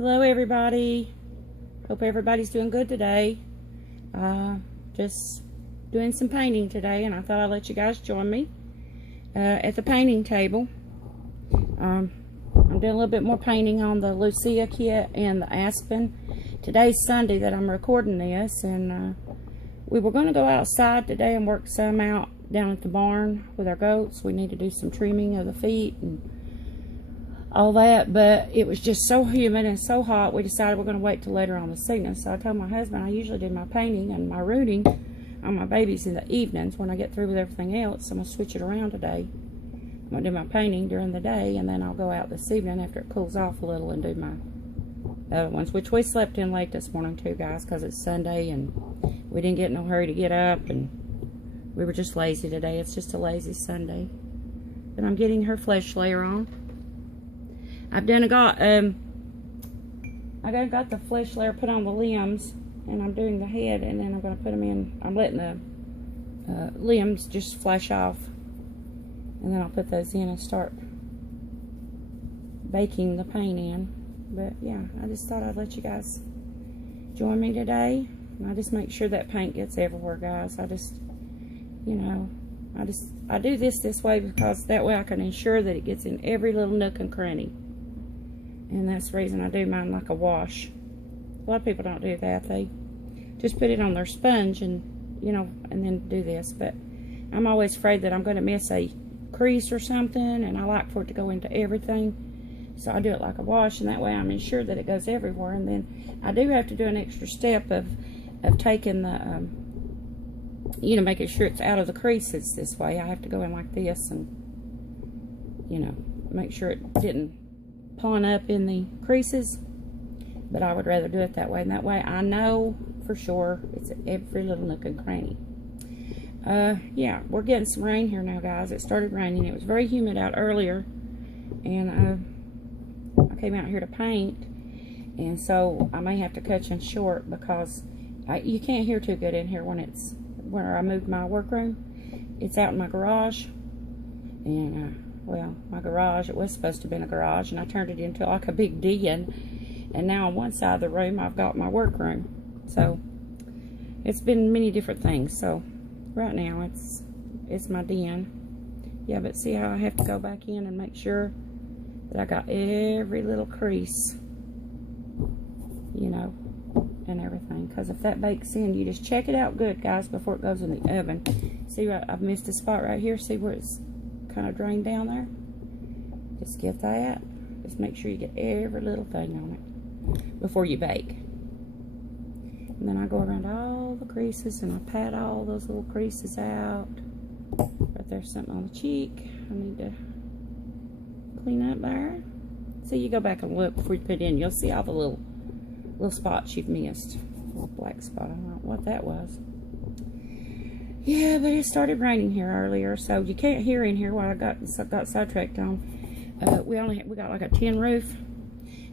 Hello everybody. Hope everybody's doing good today. Just doing some painting today, and I thought I'd let you guys join me at the painting table. I'm doing a little bit more painting on the Lucia kit and the Aspen. Today's Sunday that I'm recording this, and we were going to go outside today and work some out down at the barn with our goats. We need to do some trimming of the feet and all that, but it was just so humid and so hot, we decided we're going to wait till later on this evening. So I told my husband I usually do my painting and my rooting on my babies in the evenings when I get through with everything else. I'm going to switch it around today. I'm going to do my painting during the day, and then I'll go out this evening after it cools off a little and do my other ones, which we slept in late this morning too, guys, because it's Sunday and we didn't get in no hurry to get up, and we were just lazy today. It's just a lazy Sunday. But I'm getting her flesh layer on. I got the flesh layer put on the limbs, and I'm doing the head, and then I'm going to put them in. I'm letting the limbs just flash off, and then I'll put those in and start baking the paint in. But yeah, I just thought I'd let you guys join me today. And I just make sure that paint gets everywhere, guys. I just, you know, I do this way because that way I can ensure that it gets in every little nook and cranny. And that's the reason I do mine like a wash. A lot of people don't do that. They just put it on their sponge and, you know, and then do this. But I'm always afraid that I'm going to miss a crease or something, and I like for it to go into everything. So I do it like a wash, and that way I'm ensured that it goes everywhere. And then I do have to do an extra step of taking the, you know, making sure it's out of the creases this way. I have to go in like this and, you know, make sure it didn't pawn up in the creases, but I would rather do it that way, and that way I know for sure it's every little nook and cranny. Yeah, we're getting some rain here now, guys. It started raining. It was very humid out earlier, and I came out here to paint, and so I may have to cut you short because you can't hear too good in here where I moved my workroom. It's out in my garage, and well, my garage, it was supposed to have been a garage, and I turned it into like a big den, and now on one side of the room I've got my workroom. So it's been many different things. So right now it's my den. Yeah, but see how I have to go back in and make sure that I got every little crease, you know, and everything, because if that bakes in, you just check it out good, guys, before it goes in the oven. See, I've missed a spot right here. See where it's kind of drained down there? Just get that. Just make sure you get every little thing on it before you bake. And then I go around all the creases and I pat all those little creases out. Right there's something on the cheek I need to clean up there. So you go back and look before you put it in. You'll see all the little spots you've missed. A little black spot. I don't know what that was. Yeah, but it started raining here earlier, so you can't hear in here while I got sidetracked on. We got like a tin roof,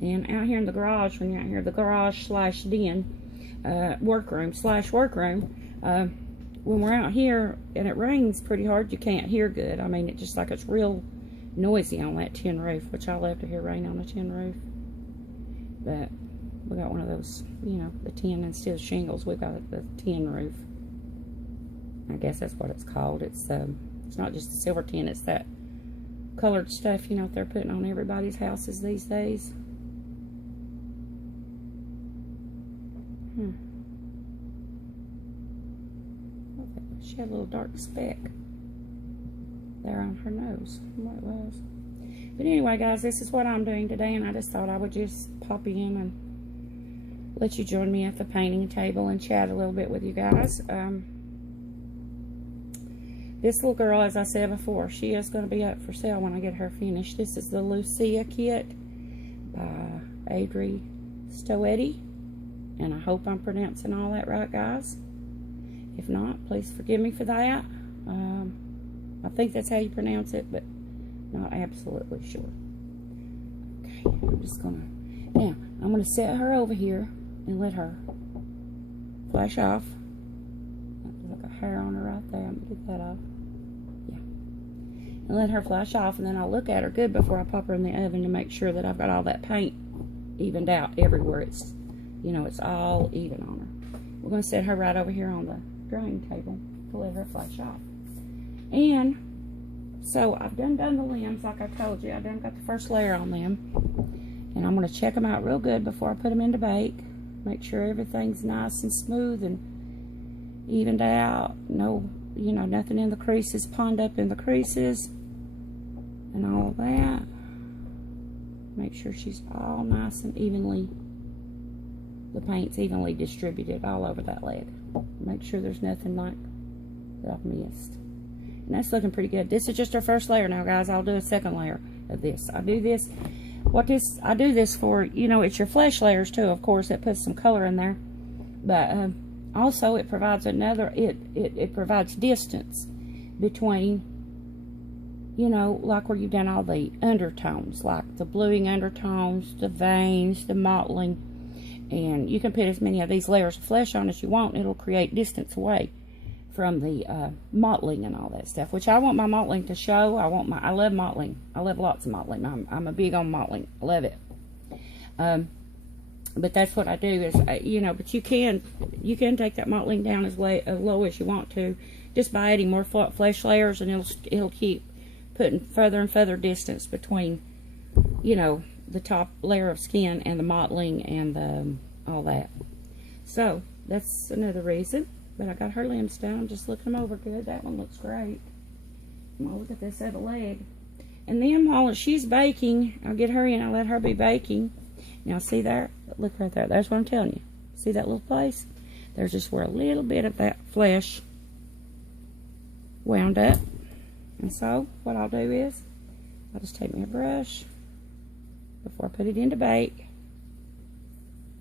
and out here in the garage, when you're out here, the garage slash den, workroom slash workroom, when we're out here and it rains pretty hard, you can't hear good. I mean, it's just like it's real noisy on that tin roof, which I love to hear rain on a tin roof. But we got one of those, you know, the tin instead of shingles. We got the tin roof. I guess that's what it's called. It's not just the silver tin, it's that colored stuff, you know, that they're putting on everybody's houses these days. She had a little dark speck there on her nose. I don't know what it was. But anyway, guys, this is what I'm doing today, and I just thought I would just pop in and let you join me at the painting table and chat a little bit with you guys. This little girl, as I said before, she is going to be up for sale when I get her finished. This is the Lucia kit by Adri Stoetti, and I hope I'm pronouncing all that right, guys. If not, please forgive me for that. I think that's how you pronounce it, but not absolutely sure. Okay, I'm going to set her over here and let her flash off. There's like a hair on her right there. I'm going to get that off. And let her flash off, and then I'll look at her good before I pop her in the oven to make sure that I've got all that paint evened out everywhere. It's, you know, it's all even on her. We're going to set her right over here on the drying table to let her flash off. And so I've done the limbs like I told you. I done got the first layer on them. And I'm going to check them out real good before I put them into bake. Make sure everything's nice and smooth and evened out. No, you know, nothing in the creases, pond up in the creases and all of that. Make sure she's all nice and evenly, the paint's evenly distributed all over that leg. Make sure there's nothing like that I've missed. And that's looking pretty good. This is just our first layer now, guys. I'll do a second layer of this. I do this, I do this for, you know, it's your flesh layers too, of course. It puts some color in there. But also it provides another, it provides distance between, you know, like where you've done all the undertones, like the bluing undertones, the veins, the mottling. And you can put as many of these layers of flesh on as you want. It'll create distance away from the mottling and all that stuff, which I want my mottling to show. I love mottling. I love lots of mottling. I'm a big on mottling. I love it. But that's what I do is, you know, but you can take that mottling down as low as you want to, just by adding more flesh layers, and it'll keep putting further and further distance between, you know, the top layer of skin and the mottling and all that. So that's another reason. But I got her limbs done. I'm just looking them over good. That one looks great. I'm gonna look at this other leg. And then while she's baking, I'll get her in. I'll let her be baking. Now see there? Look right there. That's what I'm telling you. See that little place? There's just where a little bit of that flesh wound up. And so what I'll do is I'll just take me a brush before I put it into bake.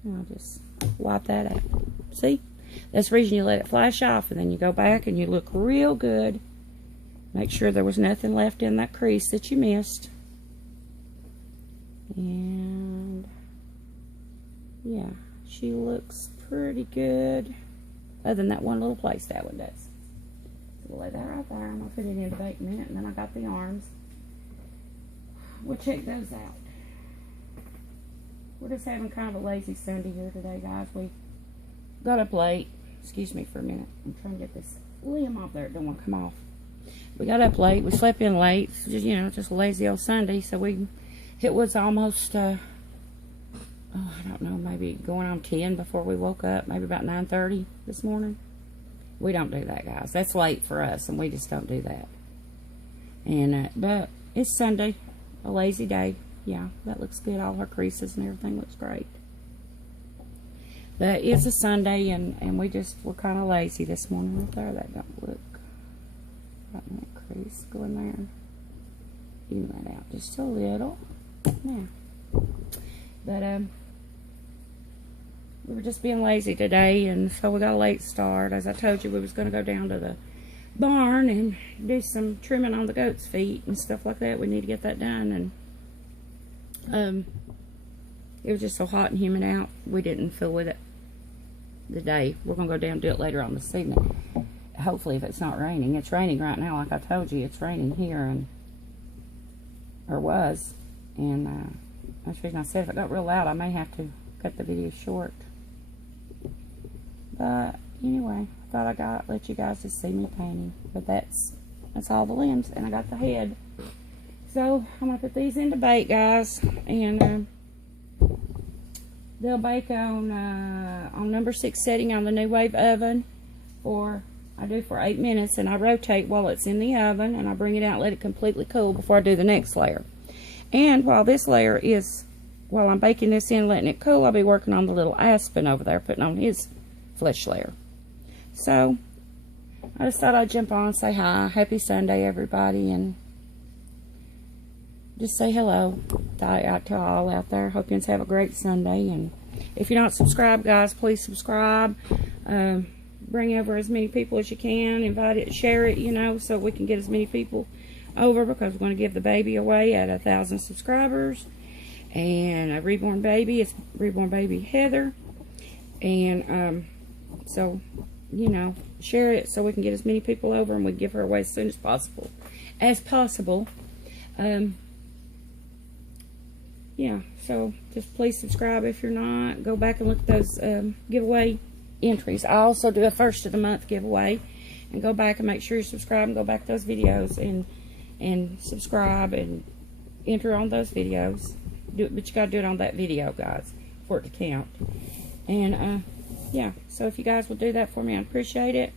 And I'll just wipe that out. See? That's the reason you let it flash off, and then you go back and you look real good. Make sure there was nothing left in that crease that you missed. And yeah, she looks pretty good. Other than that one little place, that one does. So we'll lay that right there. I'm going to put it in the bake minute, and then I got the arms. We'll check those out. We're just having kind of a lazy Sunday here today, guys. We got up late. Excuse me for a minute. I'm trying to get this limb off there. It don't want to come off. We got up late. We slept in late. Just, you know, just a lazy old Sunday. So it was almost, I don't know, maybe going on 10 before we woke up. Maybe about 9:30 this morning. We don't do that, guys. That's late for us, and we just don't do that. And but it's Sunday, a lazy day. Yeah, that looks good. All her creases and everything looks great. But it's a Sunday, and we're kind of lazy this morning. Right there, that don't look. Right in that crease, go in there and even that out just a little. Yeah. But we were just being lazy today, and so we got a late start. As I told you, we was going to go down to the barn and do some trimming on the goat's feet and stuff like that. We need to get that done, and it was just so hot and humid out. We didn't feel with it today. We're going to go down and do it later on this evening. Hopefully, if it's not raining. It's raining right now, like I told you. It's raining here, or was. And that's the reason I said if it got real loud, I may have to cut the video short. But anyway, I thought I'd let you guys just see me painting. But that's all the limbs, and I got the head. So I'm gonna put these into bake, guys, and they'll bake on number 6 setting on the New Wave oven, or I do for 8 minutes, and I rotate while it's in the oven, and I bring it out and let it completely cool before I do the next layer. And while I'm baking this in, letting it cool, I'll be working on the little Aspen over there, putting on his flesh layer. So I just thought I'd jump on and say hi. Happy Sunday, everybody, and just say hello to all out there. Hope you have a great Sunday. And if you're not subscribed, guys, please subscribe. Bring over as many people as you can. Invite it, share it, you know, so we can get as many people over, because we're going to give the baby away at 1,000 subscribers. And a reborn baby. It's reborn baby Heather. And so, you know, share it so we can get as many people over, and we give her away as soon as possible. yeah, so just please subscribe if you're not. Go back and look at those giveaway entries. I also do a first of the month giveaway, and go back and make sure you subscribe and go back to those videos and subscribe and enter on those videos. But you gotta do it on that video, guys, for it to count. And yeah, so if you guys will do that for me, I appreciate it.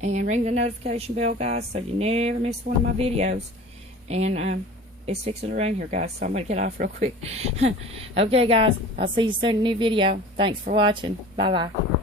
And ring the notification bell, guys, so you never miss one of my videos. And it's fixing to rain here, guys, so I'm gonna get off real quick. Okay, guys, I'll see you soon in a new video. Thanks for watching. Bye bye.